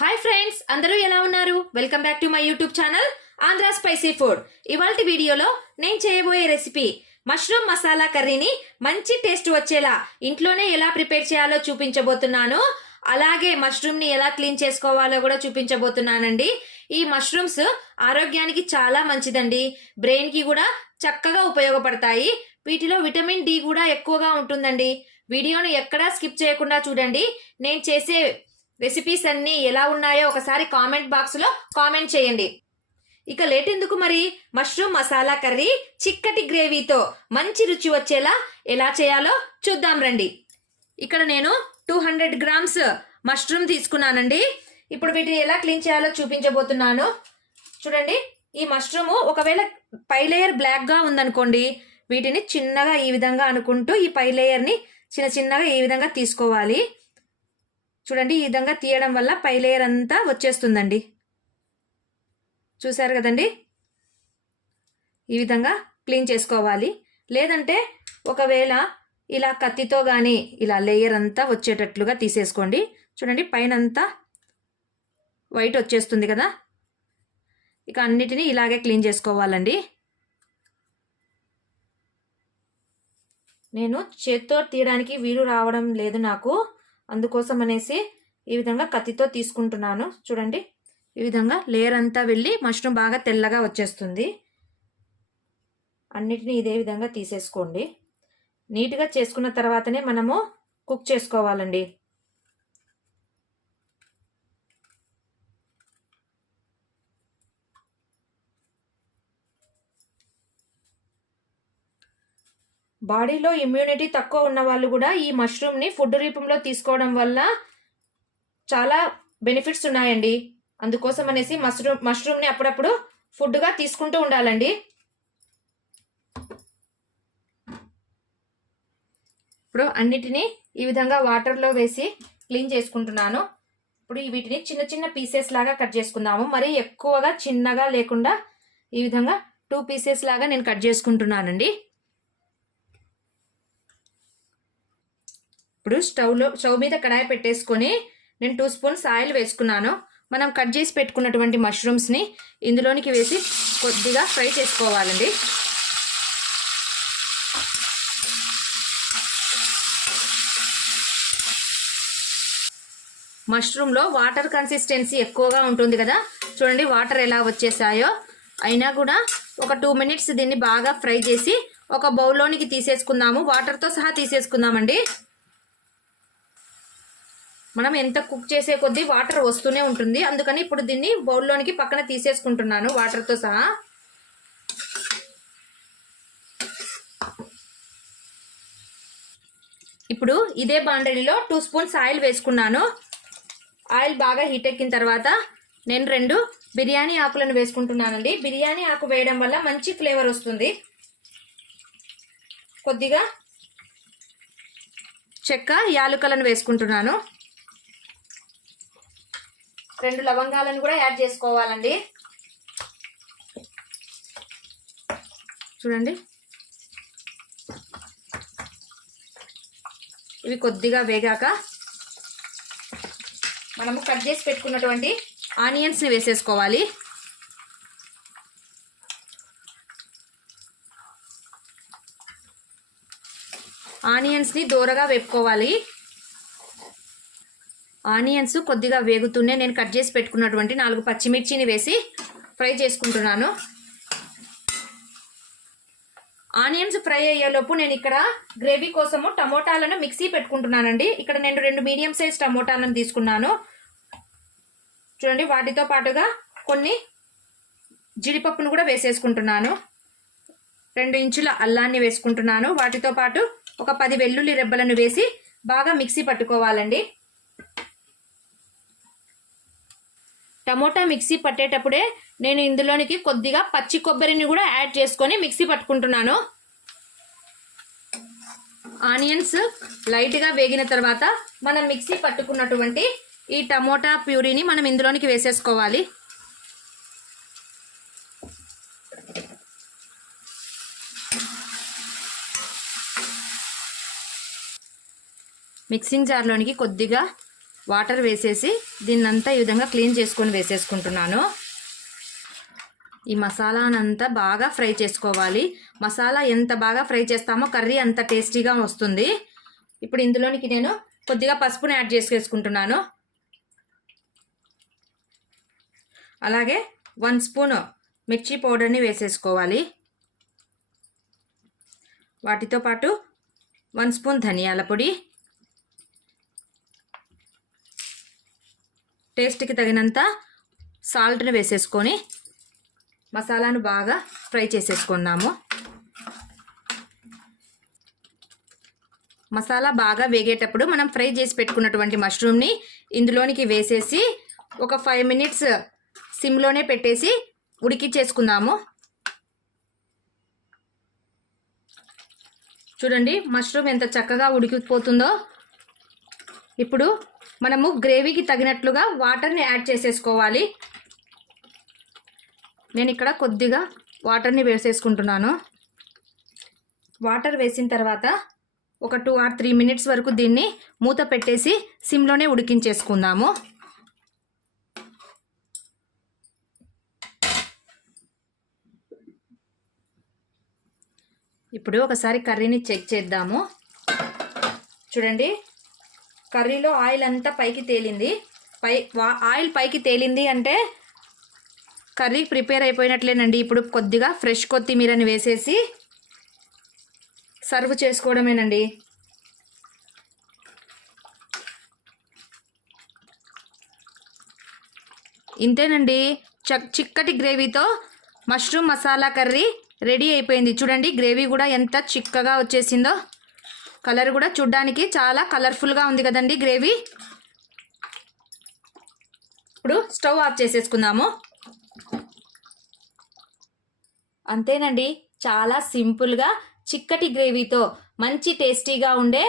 Hi friends, అందరూ ఎలా ఉన్నారు? Welcome back to my YouTube channel Andhra spicy food. ఇవాల్టి వీడియోలో నేను చేయబోయే రెసిపీ మష్రూమ్ మసాలా కర్రీని మంచి టేస్ట్ వచ్చేలా ఇంట్లోనే ఎలా ప్రిపేర్ చేయాలో చూపించబోతున్నాను. అలాగే మష్రూమ్ని ఎలా క్లీన్ చేసుకోవాలో కూడా చూపించబోతున్నానండి. ఈ మష్రూమ్స్ ఆరోగ్యానికి చాలా మంచిదండి. బ్రెయిన్కి కూడా చక్కగా ఉపయోగపడతాయి. వీటిలో విటమిన్ డి కూడా ఎక్కువగా ఉంటుందండి. వీడియోను ఎక్కడా స్కిప్ చేయకుండా చూడండి. నేను చేసే రెసిపీస్ అన్నీ ఎలా ఉన్నాయో ఒకసారి కామెంట్ బాక్స్లో కామెంట్ చేయండి. ఇక లేట్ ఎందుకు, మరి మష్రూమ్ మసాలా కర్రీ చిక్కటి గ్రేవీతో మంచి రుచి వచ్చేలా ఎలా చేయాలో చూద్దాం రండి. ఇక్కడ నేను 200 గ్రామ్స్ మష్రూమ్ తీసుకున్నానండి. ఇప్పుడు వీటిని ఎలా క్లీన్ చేయాలో చూపించబోతున్నాను. చూడండి, ఈ మష్రూమ్ ఒకవేళ పై లేయర్ బ్లాక్గా ఉందనుకోండి, వీటిని చిన్నగా ఈ విధంగా అనుకుంటూ ఈ పై లేయర్ని చిన్నగా ఈ విధంగా తీసుకోవాలి. చూడండి, ఈ విధంగా తీయడం వల్ల పై లేయర్ అంతా వచ్చేస్తుందండి. చూసారు కదండి, ఈ విధంగా క్లీన్ చేసుకోవాలి. లేదంటే ఒకవేళ ఇలా కత్తితో కానీ ఇలా లేయర్ అంతా వచ్చేటట్లుగా తీసేసుకోండి. చూడండి, పైన అంతా వైట్ వచ్చేస్తుంది కదా. ఇక అన్నిటినీ ఇలాగే క్లీన్ చేసుకోవాలండి. నేను చేత్తో తీయడానికి వీలు రావడం లేదు నాకు, అందుకోసం అనేసి ఈ విధంగా కత్తితో తీసుకుంటున్నాను. చూడండి, ఈ విధంగా లేయర్ అంతా వెళ్ళి మష్రూమ్ బాగా తెల్లగా వచ్చేస్తుంది. అన్నిటినీ ఇదే విధంగా తీసేసుకోండి. నీట్గా చేసుకున్న తర్వాతనే మనము కుక్ చేసుకోవాలండి. బాడీలో ఇమ్యూనిటీ తక్కువ ఉన్న వాళ్ళు కూడా ఈ మష్రూమ్ని ఫుడ్ రూపంలో తీసుకోవడం వల్ల చాలా బెనిఫిట్స్ ఉన్నాయండి. అందుకోసం అనేసి మష్రూమ్ని అప్పుడప్పుడు ఫుడ్గా తీసుకుంటూ ఉండాలండి. ఇప్పుడు అన్నిటినీ ఈ విధంగా వాటర్లో వేసి క్లీన్ చేసుకుంటున్నాను. ఇప్పుడు వీటిని చిన్న చిన్న పీసెస్ లాగా కట్ చేసుకుందాము. మరీ ఎక్కువగా చిన్నగా లేకుండా ఈ విధంగా 2 పీసెస్ లాగా నేను కట్ చేసుకుంటున్నానండి. ఇప్పుడు స్టవ్ మీద కడాయి పెట్టేసుకొని నేను 2 స్పూన్స్ ఆయిల్ వేసుకున్నాను. మనం కట్ చేసి పెట్టుకున్నటువంటి మష్రూమ్స్ని ఇందులోనికి వేసి కొద్దిగా ఫ్రై చేసుకోవాలండి. మష్రూమ్లో వాటర్ కన్సిస్టెన్సీ ఎక్కువగా ఉంటుంది కదా. చూడండి, వాటర్ ఎలా వచ్చేసాయో. అయినా కూడా ఒక 2 మినిట్స్ దీన్ని బాగా ఫ్రై చేసి ఒక బౌల్లోనికి తీసేసుకుందాము. వాటర్తో సహా తీసేసుకుందామండి. మనం ఎంత కుక్ చేసే కొద్దీ వాటర్ వస్తూనే ఉంటుంది. అందుకని ఇప్పుడు దీన్ని బౌల్లోనికి పక్కన తీసేసుకుంటున్నాను వాటర్తో సహా. ఇప్పుడు ఇదే బాండలిలో 2 స్పూన్స్ ఆయిల్ వేసుకున్నాను. ఆయిల్ బాగా హీట్ ఎక్కిన తర్వాత నేను 2 బిర్యానీ ఆకులను వేసుకుంటున్నానండి. బిర్యానీ ఆకు వేయడం వల్ల మంచి ఫ్లేవర్ వస్తుంది. కొద్దిగా చెక్క యాలుకలను వేసుకుంటున్నాను. 2 లవంగాలను కూడా యాడ్ చేసుకోవాలండి. చూడండి, ఇవి కొద్దిగా వేగాక మనము కట్ చేసి పెట్టుకున్నటువంటి ఆనియన్స్ని వేసేసుకోవాలి. ఆనియన్స్ని దూరగా వేపుకోవాలి. ఆనియన్స్ కొద్దిగా వేగుతూనే నేను కట్ చేసి పెట్టుకున్నటువంటి 4 పచ్చిమిర్చిని వేసి ఫ్రై చేసుకుంటున్నాను. ఆనియన్స్ ఫ్రై అయ్యేలోపు నేను ఇక్కడ గ్రేవీ కోసము టమోటాలను మిక్సీ పెట్టుకుంటున్నానండి. ఇక్కడ నేను 2 మీడియం సైజ్ టమోటాలను తీసుకున్నాను. చూడండి, వాటితో పాటుగా కొన్ని జీడిపప్పును కూడా వేసేసుకుంటున్నాను. 2 ఇంచుల అల్లాన్ని వేసుకుంటున్నాను. వాటితో పాటు ఒక 10 వెల్లుల్లి రెబ్బలను వేసి బాగా మిక్సీ పట్టుకోవాలండి. టమోటా మిక్సీ పట్టేటప్పుడే నేను ఇందులోనికి కొద్దిగా పచ్చి కొబ్బరిని కూడా యాడ్ చేసుకొని మిక్సీ పట్టుకుంటున్నాను. ఆనియన్స్ లైట్గా వేగిన తర్వాత మనం మిక్సీ పట్టుకున్నటువంటి ఈ టమోటా ప్యూరీని మనం ఇందులోనికి వేసేసుకోవాలి. మిక్సింగ్ జార్లోనికి కొద్దిగా వాటర్ వేసేసి దీన్నంతా ఈ విధంగా క్లీన్ చేసుకొని వేసేసుకుంటున్నాను. ఈ మసాలానంతా బాగా ఫ్రై చేసుకోవాలి. మసాలా ఎంత బాగా ఫ్రై చేస్తామో కర్రీ అంత టేస్టీగా వస్తుంది. ఇప్పుడు ఇందులోనికి నేను కొద్దిగా పసుపుని యాడ్ చేసుకుంటున్నాను. అలాగే 1 స్పూన్ మిర్చి పౌడర్ని వేసేసుకోవాలి. వాటితో పాటు 1 స్పూన్ ధనియాల పొడి, టేస్ట్కి తగినంత సాల్ట్ని వేసేసుకొని మసాలాను బాగా ఫ్రై చేసేసుకున్నాము. మసాలా బాగా వేగేటప్పుడు మనం ఫ్రై చేసి పెట్టుకున్నటువంటి మష్రూమ్ని ఇందులోనికి వేసేసి ఒక 5 మినిట్స్ సిమ్లోనే పెట్టేసి ఉడికించేసుకుందాము. చూడండి మష్రూమ్ ఎంత చక్కగా ఉడికిపోతుందో. ఇప్పుడు మనము గ్రేవీకి తగినట్లుగా వాటర్ని యాడ్ చేసేసుకోవాలి. నేను ఇక్కడ కొద్దిగా వాటర్ని వేసేసుకుంటున్నాను. వాటర్ వేసిన తర్వాత ఒక 2 or 3 మినిట్స్ వరకు దీన్ని మూత పెట్టేసి సిమ్లోనే ఉడికించేసుకుందాము. ఇప్పుడు ఒకసారి కర్రీని చెక్ చేద్దాము. చూడండి కర్రీలో ఆయిల్ అంతా పైకి తేలింది. ఆయిల్ పైకి తేలింది అంటే కర్రీ ప్రిపేర్ అయిపోయినట్లేనండి. ఇప్పుడు కొద్దిగా ఫ్రెష్ కొత్తిమీరని వేసేసి సర్వ్ చేసుకోవడమేనండి. ఇంతేనండి, చిక్కటి గ్రేవీతో మష్రూమ్ మసాలా కర్రీ రెడీ అయిపోయింది. చూడండి గ్రేవీ కూడా ఎంత చిక్కగా వచ్చేసిందో. కలర్ కూడా చూడ్డానికి చాలా కలర్ఫుల్గా ఉంది కదండి గ్రేవీ. ఇప్పుడు స్టవ్ ఆఫ్ చేసేసుకుందాము. అంతేనండి, చాలా సింపుల్గా చిక్కటి గ్రేవీతో మంచి టేస్టీగా ఉండే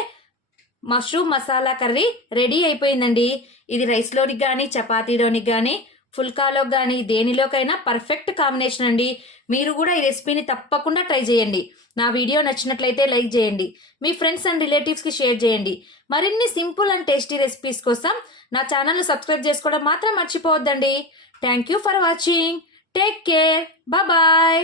మష్రూమ్ మసాలా కర్రీ రెడీ అయిపోయిందండి. ఇది రైస్లోనికి కానీ చపాతీలోనికి కానీ ఫుల్కాలోకి కానీ దేనిలోకైనా పర్ఫెక్ట్ కాంబినేషన్ అండి. మీరు కూడా ఈ రెసిపీని తప్పకుండా ట్రై చేయండి. నా వీడియో నచ్చినట్లయితే లైక్ చేయండి. మీ ఫ్రెండ్స్ అండ్ రిలేటివ్స్కి షేర్ చేయండి. మరిన్ని సింపుల్ అండ్ టేస్టీ రెసిపీస్ కోసం నా ఛానల్ని సబ్స్క్రైబ్ చేసుకోవడం మాత్రం మర్చిపోవద్దండి. Thank you for watching. Take care. Bye.